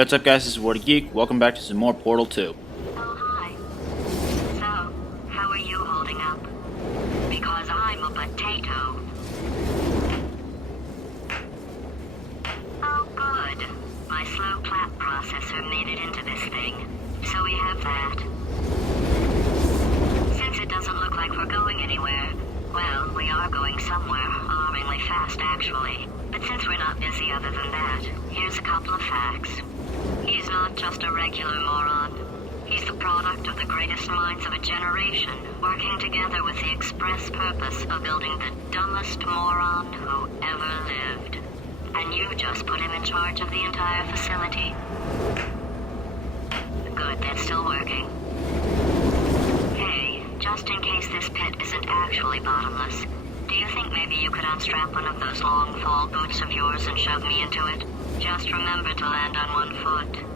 Hey, what's up guys, this is Woody Geek. Welcome back to some more Portal 2. Oh, hi. So, how are you holding up? Because I'm a potato. Oh, good. My slow clap processor made it into this thing. So we have that. Since it doesn't look like we're going anywhere, well, we are going somewhere, alarmingly fast actually. But since we're not busy other than that, here's a couple of facts. He's not just a regular moron. He's the product of the greatest minds of a generation, working together with the express purpose of building the dumbest moron who ever lived. And you just put him in charge of the entire facility. Good, that's still working. Hey, just in case this pit isn't actually bottomless, do you think maybe you could unstrap one of those long fall boots of yours and shove me into it? Just remember to land on one foot.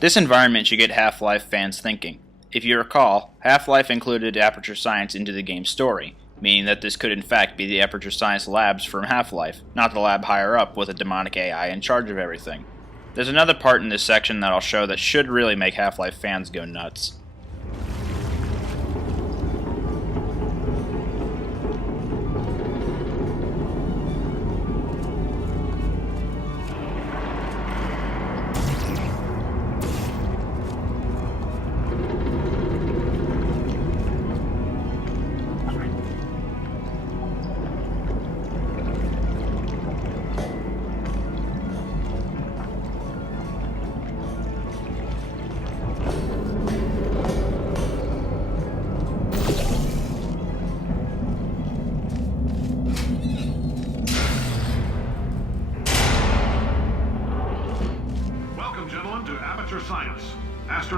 This environment should get Half-Life fans thinking. If you recall, Half-Life included Aperture Science into the game's story, meaning that this could in fact be the Aperture Science labs from Half-Life, not the lab higher up with a demonic AI in charge of everything. There's another part in this section that I'll show that should really make Half-Life fans go nuts.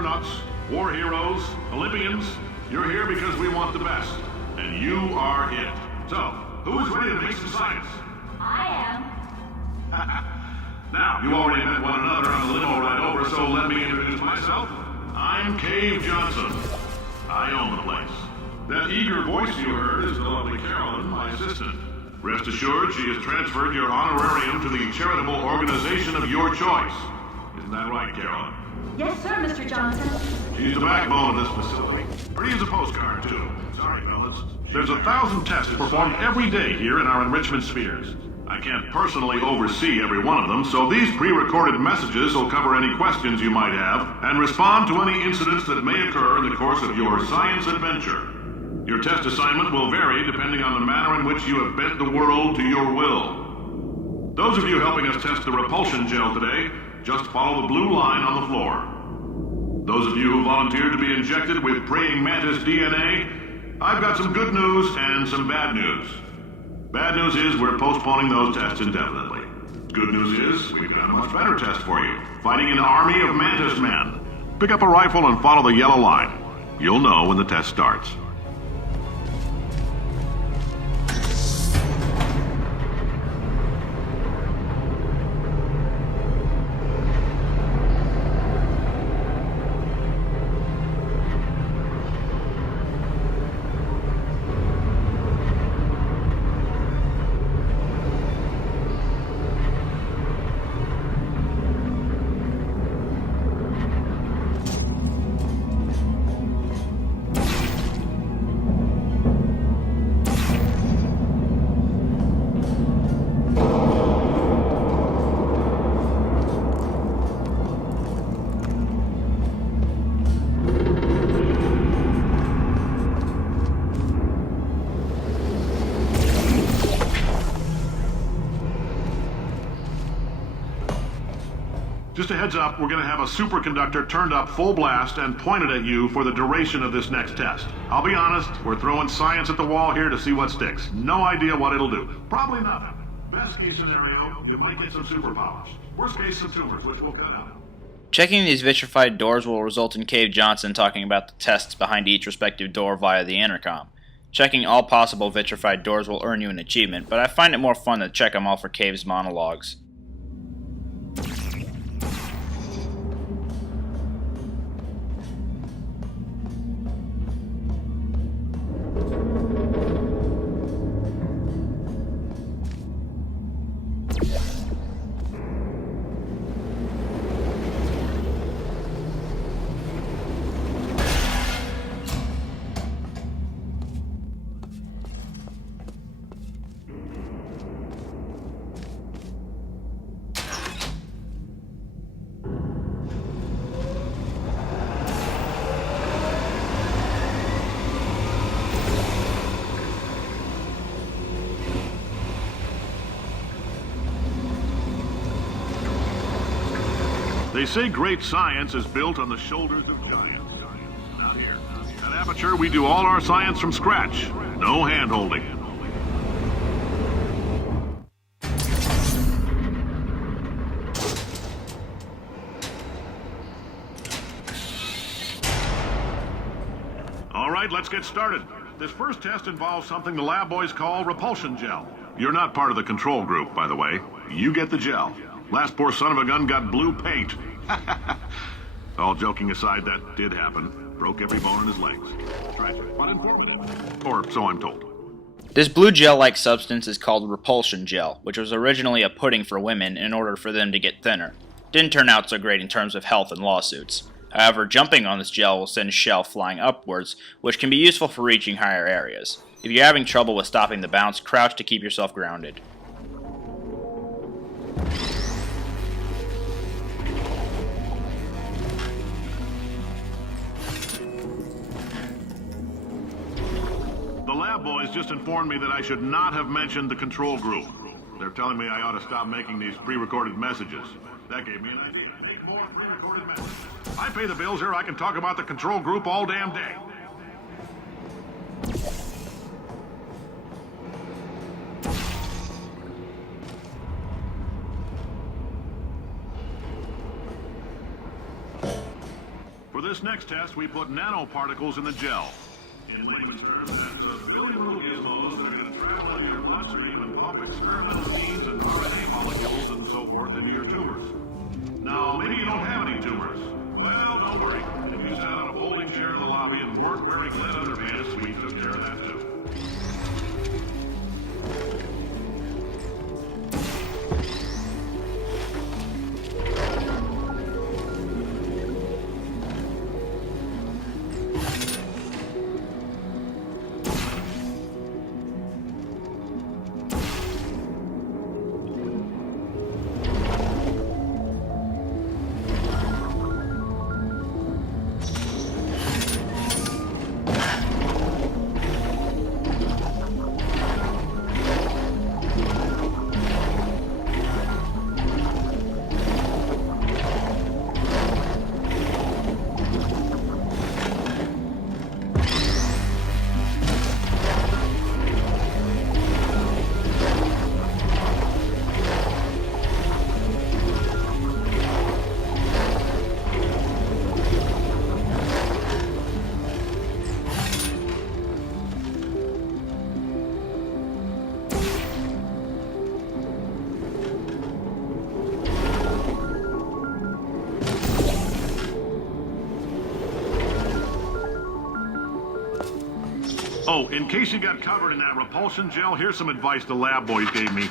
astronauts, war heroes, Olympians, you're here because we want the best. And you are it. So, who's ready to make some science? I am. Now, you already met one another on the limo ride over, so let me introduce myself. I'm Cave Johnson. I own the place. That eager voice you heard is the lovely Carolyn, my assistant. Rest assured, she has transferred your honorarium to the charitable organization of your choice. Isn't that right, Carolyn? Yes, sir, Mr. Johnson. She's the backbone of this facility. Pretty as a postcard, too. Sorry, fellas. There's 1,000 tests performed every day here in our enrichment spheres. I can't personally oversee every one of them, so these pre-recorded messages will cover any questions you might have and respond to any incidents that may occur in the course of your science adventure. Your test assignment will vary depending on the manner in which you have bent the world to your will. Those of you helping us test the repulsion gel today, just follow the blue line on the floor. Those of you who volunteered to be injected with praying mantis DNA, I've got some good news and some bad news. Bad news is we're postponing those tests indefinitely. Good news is we've got a much better test for you. Fighting an army of mantis men. Pick up a rifle and follow the yellow line. You'll know when the test starts. Just a heads up, we're going to have a superconductor turned up full blast and pointed at you for the duration of this next test. I'll be honest, we're throwing science at the wall here to see what sticks. No idea what it'll do. Probably nothing. Best case scenario, you might get some superpowers. Worst case, some tumors, which we'll cut out. Checking these vitrified doors will result in Cave Johnson talking about the tests behind each respective door via the intercom. Checking all possible vitrified doors will earn you an achievement, but I find it more fun to check them all for Cave's monologues. They say great science is built on the shoulders of giants. Not here. At Aperture, we do all our science from scratch. No hand-holding. All right, let's get started. This first test involves something the lab boys call repulsion gel. You're not part of the control group, by the way. You get the gel. Last poor son of a gun got blue paint. All joking aside, that did happen. Broke every bone in his legs. Tragic, but informative. Or so I'm told. This blue gel-like substance is called repulsion gel, which was originally a pudding for women in order for them to get thinner. Didn't turn out so great in terms of health and lawsuits. However, jumping on this gel will send a shell flying upwards, which can be useful for reaching higher areas. If you're having trouble with stopping the bounce, crouch to keep yourself grounded. The lab boys just informed me that I should not have mentioned the control group. They're telling me I ought to stop making these pre-recorded messages. That gave me an idea. Make more pre-recorded messages. I pay the bills here, I can talk about the control group all damn day. For For this next test, we put nanoparticles in the gel. In layman's terms, that's a billion little gizmos that are going to travel into your bloodstream and pump experimental genes and RNA molecules and so forth into your tumors. Now, maybe you don't have any tumors. Well, don't worry. If you sat on a folding chair in the lobby and weren't wearing lead underpants, we took care of that too. Oh, in case you got covered in that repulsion gel, here's some advice the lab boys gave me.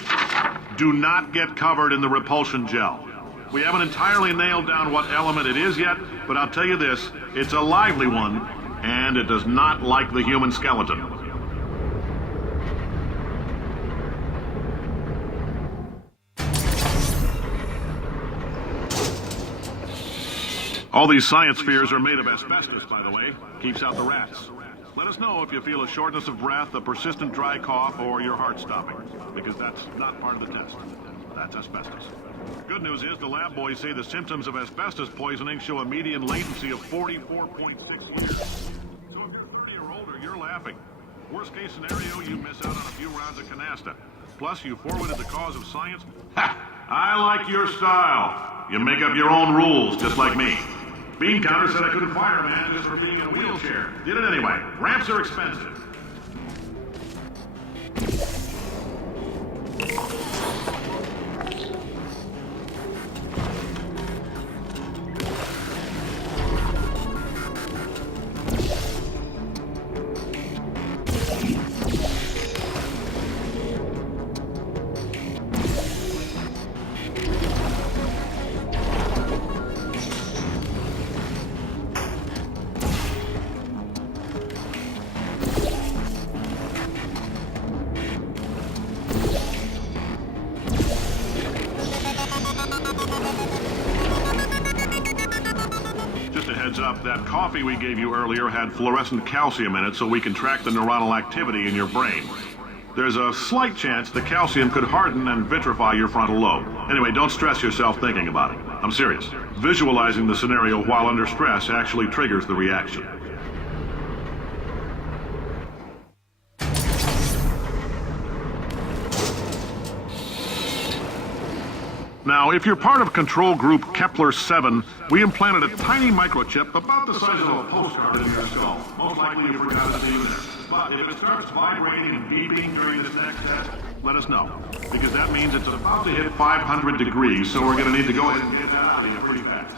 Do not get covered in the repulsion gel. We haven't entirely nailed down what element it is yet, but I'll tell you this, it's a lively one, and it does not like the human skeleton. All these science spheres are made of asbestos, by the way. Keeps out the rats. Let us know if you feel a shortness of breath, a persistent dry cough, or your heart stopping, because that's not part of the test. That's asbestos. Good news is the lab boys say the symptoms of asbestos poisoning show a median latency of 44.6 years. So if you're 40 or older, you're laughing. Worst case scenario, you miss out on a few rounds of canasta. Plus, you forwarded the cause of science. Ha! I like your style. You make up your own rules, just like me. Bean Counter said I couldn't fire a man just for being in a wheelchair. Did it anyway. Ramps are expensive. Up, that coffee we gave you earlier had fluorescent calcium in it so we can track the neuronal activity in your brain. There's a slight chance the calcium could harden and vitrify your frontal lobe. Anyway, don't stress yourself thinking about it. I'm serious. Visualizing the scenario while under stress actually triggers the reaction. Now, if you're part of control group Kepler-7, we implanted a tiny microchip about the size of a postcard in your skull. Most likely you forgot it even there. But if it starts vibrating and beeping during this next test, let us know. Because that means it's about to hit 500 degrees, so we're going to need to go ahead and get that out of you pretty fast.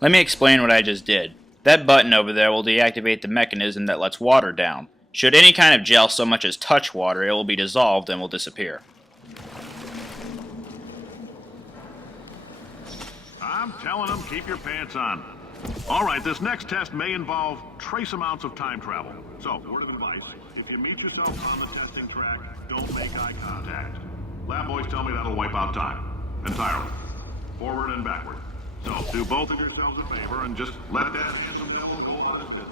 Let me explain what I just did. That button over there will deactivate the mechanism that lets water down. Should any kind of gel so much as touch water, it will be dissolved and will disappear. I'm telling them, keep your pants on. All right, this next test may involve trace amounts of time travel. So, word of advice, if you meet yourself on the testing track, don't make eye contact. Lab boys tell me that'll wipe out time. Entirely. Forward and backward. So, do both of yourselves a favor and just let that handsome devil go about his business.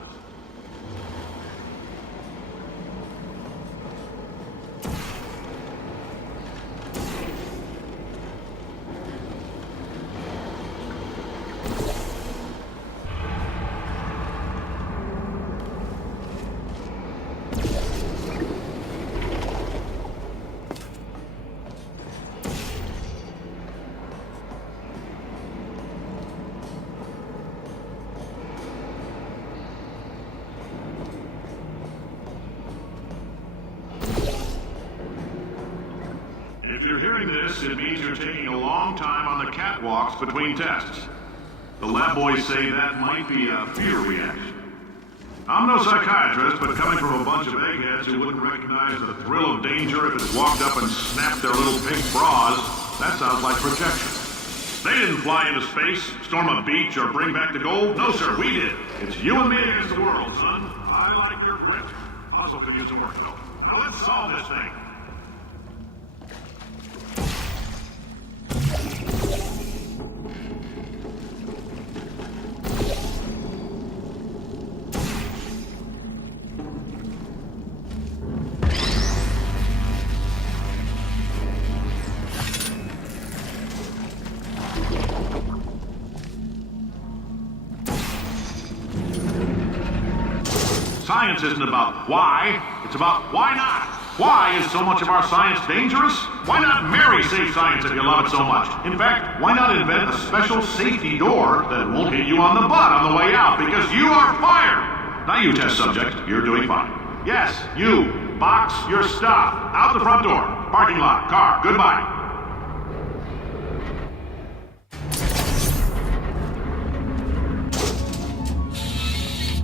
you're hearing this, it means you're taking a long time on the catwalks between tests. The lab boys say that might be a fear reaction. I'm no psychiatrist, but coming from a bunch of eggheads who wouldn't recognize the thrill of danger if it walked up and snapped their little pink bras, that sounds like protection. They didn't fly into space, storm a beach, or bring back the gold. No, sir, we did. It's you and me against the world, son. I like your grit. Hustle could use some work, though. Now let's solve this thing. Science isn't about why, it's about why not. Why is so much of our science dangerous? Why not marry safe science if you love it so much? In fact, why not invent a special safety door that won't hit you on the butt on the way out because you are fired? Now you, test subject, you're doing fine. Yes, you, box your stuff. Out the front door. Parking lot, car, goodbye.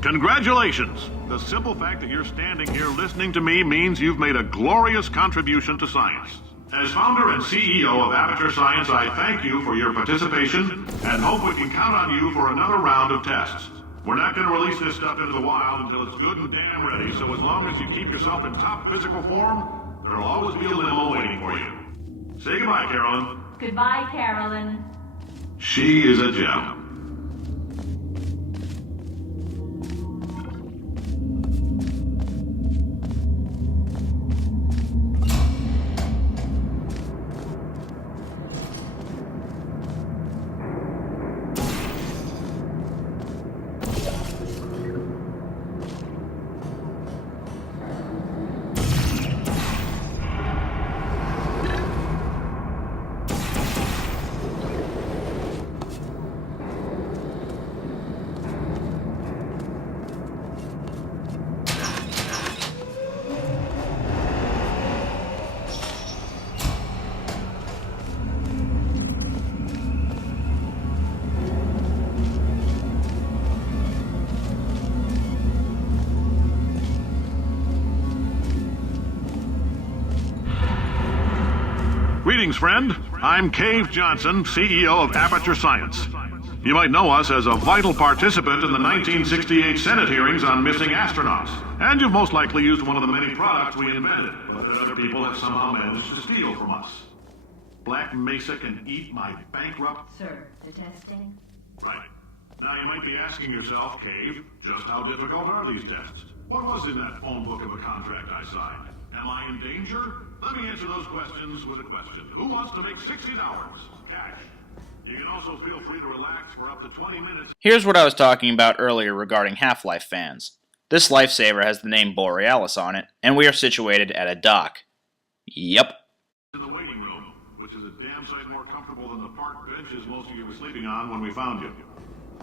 Congratulations! The simple fact that you're standing here listening to me means you've made a glorious contribution to science. As founder and CEO of Aperture Science, I thank you for your participation and hope we can count on you for another round of tests. We're not going to release this stuff into the wild until it's good and damn ready, so as long as you keep yourself in top physical form, there'll always be a limo waiting for you. Say goodbye, Carolyn. Goodbye, Carolyn. She is a gem. Greetings, friend. I'm Cave Johnson, CEO of Aperture Science. You might know us as a vital participant in the 1968 Senate hearings on missing astronauts. And you've most likely used one of the many products we invented, but that other people have somehow managed to steal from us. Black Mesa can eat my bankrupt... Sir, the testing? Right. Now you might be asking yourself, Cave, just how difficult are these tests? What was in that phone book of a contract I signed? Am I in danger? Let me answer those questions with a question. Who wants to make $60? Cash. You can also feel free to relax for up to 20 minutes. Here's what I was talking about earlier regarding Half-Life fans. This lifesaver has the name Borealis on it, and we are situated at a dock. Yep. In the waiting room, which is a damn sight more comfortable than the park benches most of you were sleeping on when we found you.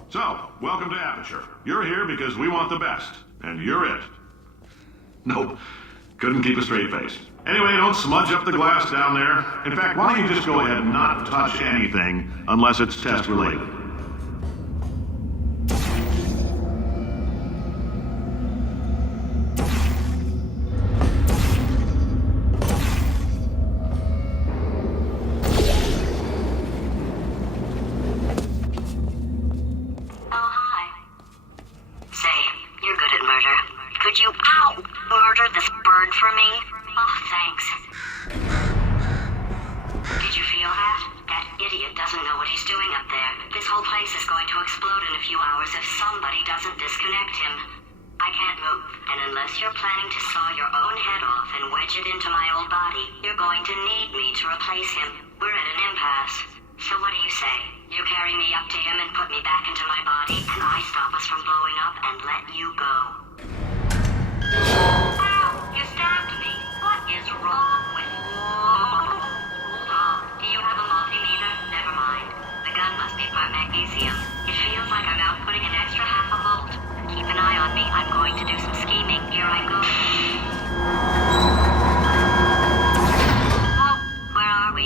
So, welcome to Aperture. You're here because we want the best, and you're it. Nope. Couldn't keep a straight face. Anyway, don't smudge up the glass down there. In fact, why don't you just go ahead and not touch anything unless it's test related? Oh, hi. Say, you're good at murder. Could you, murder this bird for me? Oh, thanks. Did you feel that? That idiot doesn't know what he's doing up there. This whole place is going to explode in a few hours if somebody doesn't disconnect him. I can't move, and unless you're planning to saw your own head off and wedge it into my old body, you're going to need me to replace him. We're at an impasse. So what do you say? You carry me up to him and put me back into my body, and I stop us from blowing up and let you go. Ow! You stabbed me! What is wrong with you? Oh, do you have a multimeter? Never mind. The gun must be part magnesium. It feels like I'm outputting an extra half a volt. Keep an eye on me. I'm going to do some scheming. Here I go. Oh, where are we?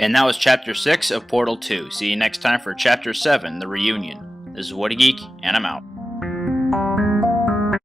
And that was Chapter 6 of Portal 2. See you next time for Chapter 7, The Reunion. This is Woody Geek, and I'm out.